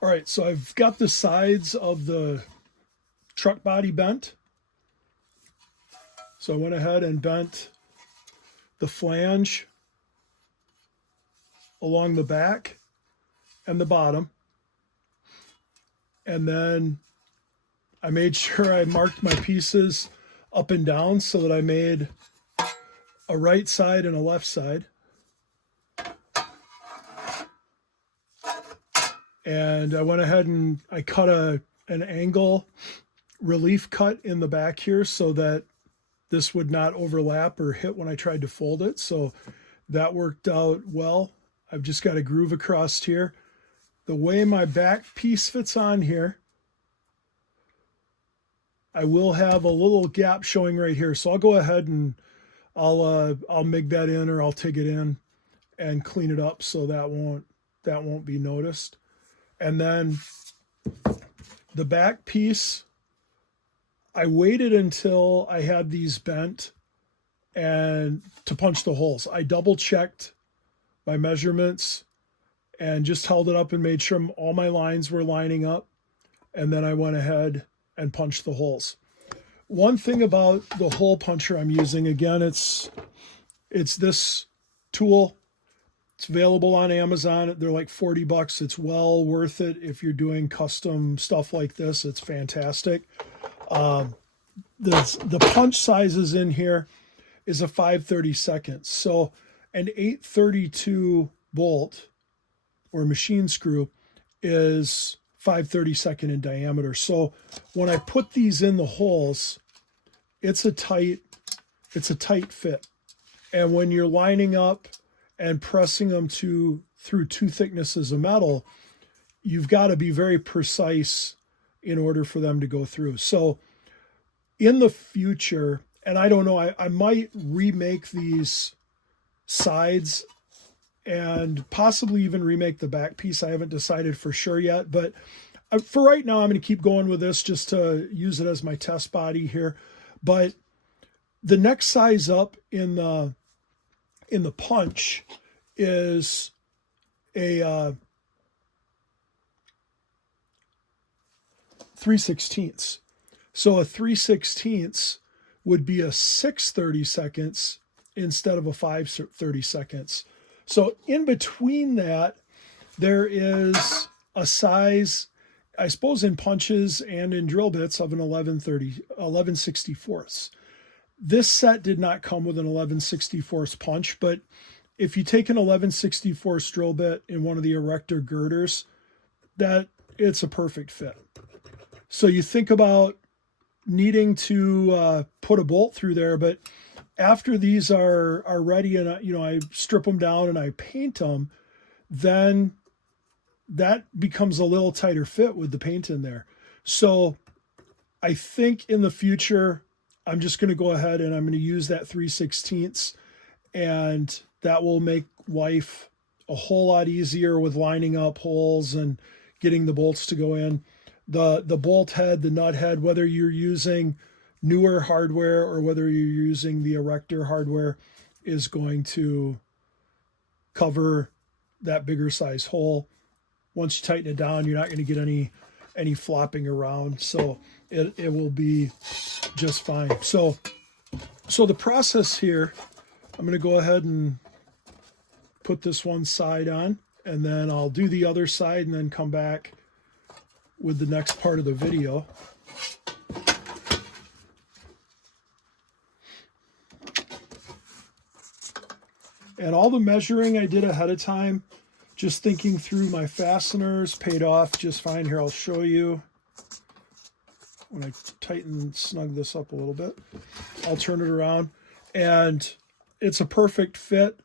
All right, so I've got the sides of the truck body bent. So I went ahead and bent the flange along the back and the bottom. And then I made sure I marked my pieces up and down so that I made a right side and a left side. And I went ahead and I cut an angle relief cut in the back here so that this would not overlap or hit when I tried to fold it. So that worked out well. I've just got a groove across here. The way my back piece fits on here, I will have a little gap showing right here. So I'll go ahead and I'll MIG that in, or I'll TIG it in and clean it up so that won't be noticed. And then the back piece, I waited until I had these bent and to punch the holes. I double checked my measurements and just held it up and made sure all my lines were lining up. And then I went ahead and punched the holes. One thing about the hole puncher I'm using, again, it's this tool. It's available on Amazon. They're like $40. It's well worth it if you're doing custom stuff like this. It's fantastic. The punch sizes in here is a 5/32. So an 832 bolt or machine screw is 5/32 in diameter. So when I put these in the holes, it's a tight fit. And when you're lining up and pressing them through two thicknesses of metal, you've got to be very precise in order for them to go through. So in the future, and I don't know, I might remake these sides and possibly even remake the back piece. I haven't decided for sure yet, but for right now, I'm going to keep going with this just to use it as my test body here. But the next size up in the punch is a 3/16. So a 3/16 would be a 6/32 instead of a 5/32. So in between that, there is a size, I suppose in punches and in drill bits, of an 11/64. This set did not come with an 11/64 punch, but if you take an 11/64 drill bit in one of the Erector girders, that it's a perfect fit. So you think about needing to put a bolt through there, but after these are ready and I strip them down and I paint them, then that becomes a little tighter fit with the paint in there. So I think in the future, I'm just going to go ahead and I'm going to use that 3/16, and that will make life a whole lot easier with lining up holes and getting the bolts to go in. The bolt head, the nut head, whether you're using newer hardware or whether you're using the Erector hardware, is going to cover that bigger size hole. Once you tighten it down, you're not going to get any flopping around. So it will be just fine. So the process here, I'm going to go ahead and put this one side on, and then I'll do the other side and then come back with the next part of the video. And all the measuring I did ahead of time, just thinking through my fasteners, paid off just fine. Here, I'll show you. When I tighten, snug this up a little bit, I'll turn it around, and it's a perfect fit.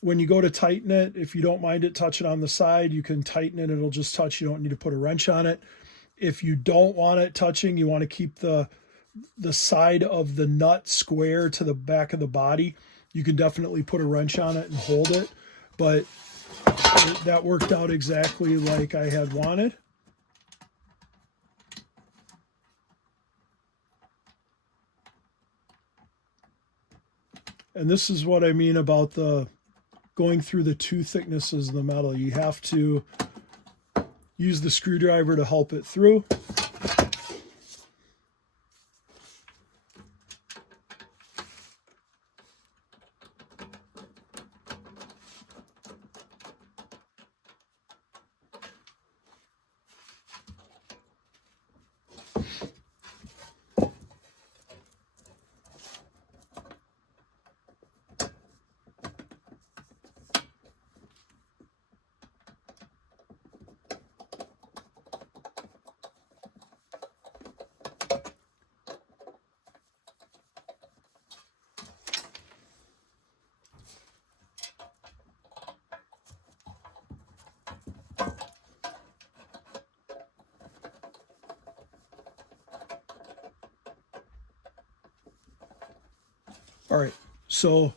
When you go to tighten it, if you don't mind it touching on the side, you can tighten it. It'll just touch. You don't need to put a wrench on it. If you don't want it touching, you want to keep the side of the nut square to the back of the body, you can definitely put a wrench on it and hold it. But that worked out exactly like I had wanted. And this is what I mean about the going through the two thicknesses of the metal. You have to use the screwdriver to help it through. All right, so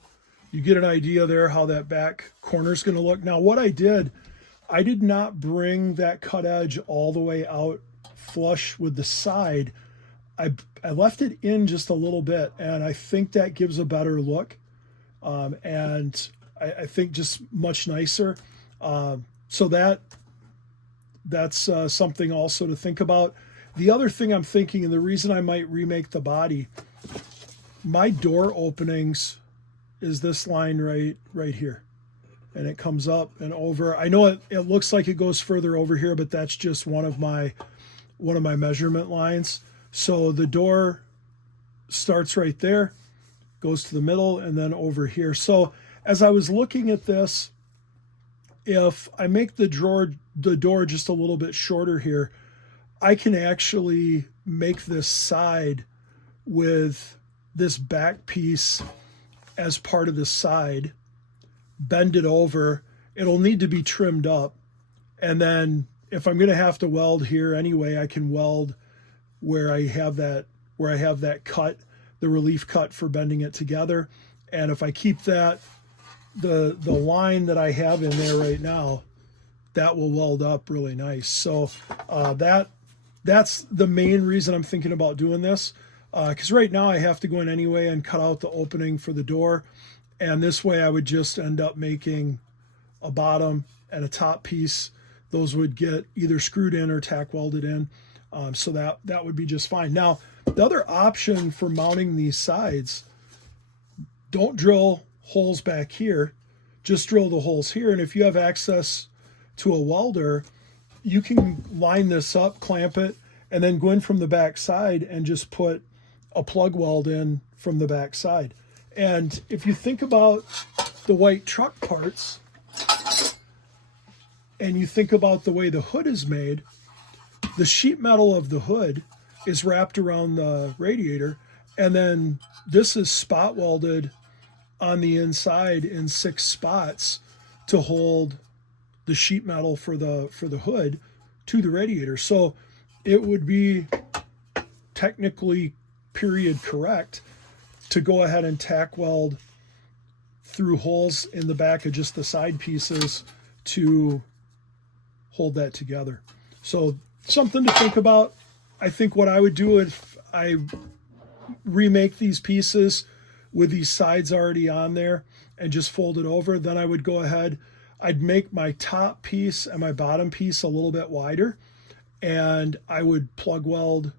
you get an idea there how that back corner is going to look. Now, what I did not bring that cut edge all the way out flush with the side. I left it in just a little bit, and I think that gives a better look, and I think just much nicer. So that's something also to think about. The other thing I'm thinking, and the reason I might remake the body, my door openings is this line right here, and it comes up and over. I know it looks like it goes further over here, but that's just one of my measurement lines. So the door starts right there, goes to the middle, and then over here. So as I was looking at this, if I make the door just a little bit shorter here, I can actually make this side with this back piece as part of the side, bend it over. It'll need to be trimmed up. And then if I'm going to have to weld here anyway, I can weld where I have that cut, the relief cut for bending it together. And if I keep that, the line that I have in there right now, that will weld up really nice. So that's the main reason I'm thinking about doing this. Because right now I have to go in anyway and cut out the opening for the door. And this way I would just end up making a bottom and a top piece. Those would get either screwed in or tack welded in. So that would be just fine. Now, the other option for mounting these sides, don't drill holes back here, just drill the holes here. And if you have access to a welder, you can line this up, clamp it, and then go in from the back side and just put a plug weld in from the back side. And if you think about the white truck parts and you think about the way the hood is made, the sheet metal of the hood is wrapped around the radiator, and then this is spot welded on the inside in 6 spots to hold the sheet metal for the hood to the radiator. So it would be technically period correct to go ahead and tack weld through holes in the back of just the side pieces to hold that together. So something to think about. I think what I would do if I remake these pieces with these sides already on there and just fold it over, then I would go ahead, I'd make my top piece and my bottom piece a little bit wider, and I would plug weld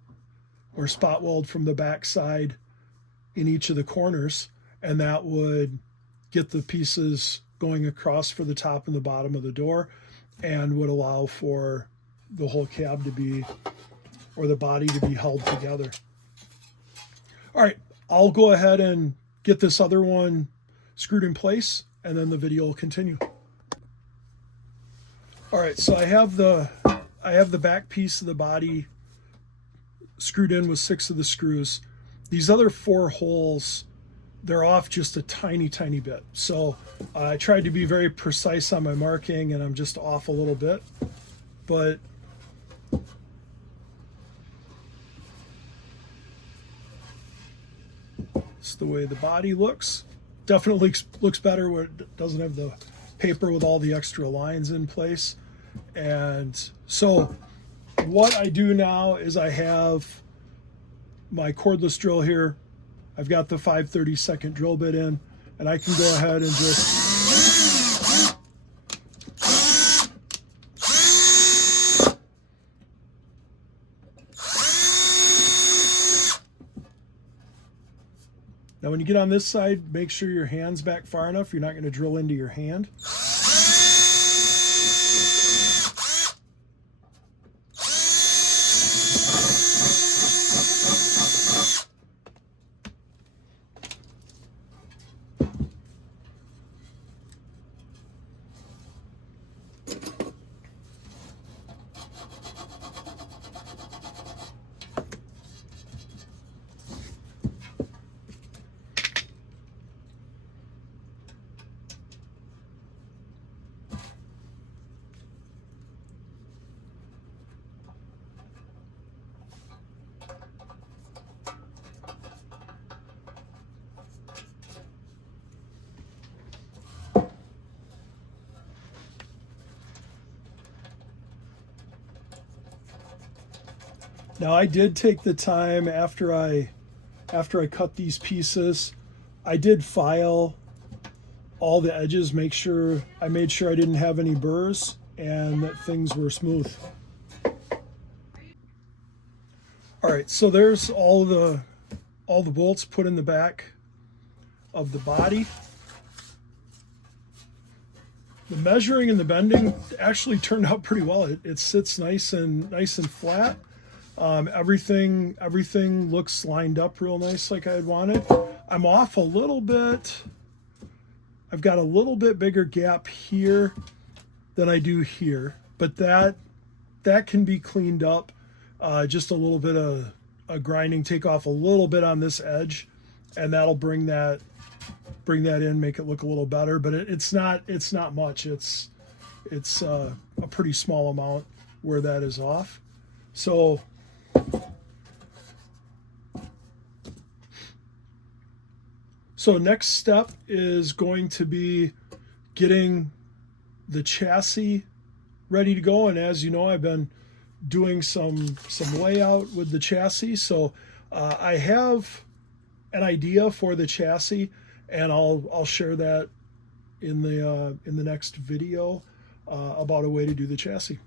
or spot weld from the back side in each of the corners, and that would get the pieces going across for the top and the bottom of the door, and would allow for the whole cab to be, or the body to be held together. All right, I'll go ahead and get this other one screwed in place, and then the video will continue. All right, so I have the back piece of the body screwed in with 6 of the screws. These other 4 holes, they're off just a tiny bit. So I tried to be very precise on my marking, and I'm just off a little bit. But it's the way the body looks. Definitely looks better where it doesn't have the paper with all the extra lines in place. And so what I do now is I have my cordless drill here. I've got the 5/32 drill bit in, and I can go ahead and just Now when you get on this side, make sure your hand's back far enough. You're not going to drill into your hand. Now I did take the time after I cut these pieces, I did file all the edges, I made sure I didn't have any burrs and that things were smooth. All right, so there's all the bolts put in the back of the body. The measuring and the bending actually turned out pretty well. It sits nice and flat. Everything looks lined up real nice like I had wanted. I'm off a little bit. I've got a little bit bigger gap here than I do here, but that can be cleaned up. Just a little bit of a grinding, take off a little bit on this edge, and that'll bring that in, make it look a little better. But it's not much. It's a pretty small amount where that is off. So next step is going to be getting the chassis ready to go. And as you know, I've been doing some layout with the chassis. So I have an idea for the chassis, and I'll share that in the next video about a way to do the chassis.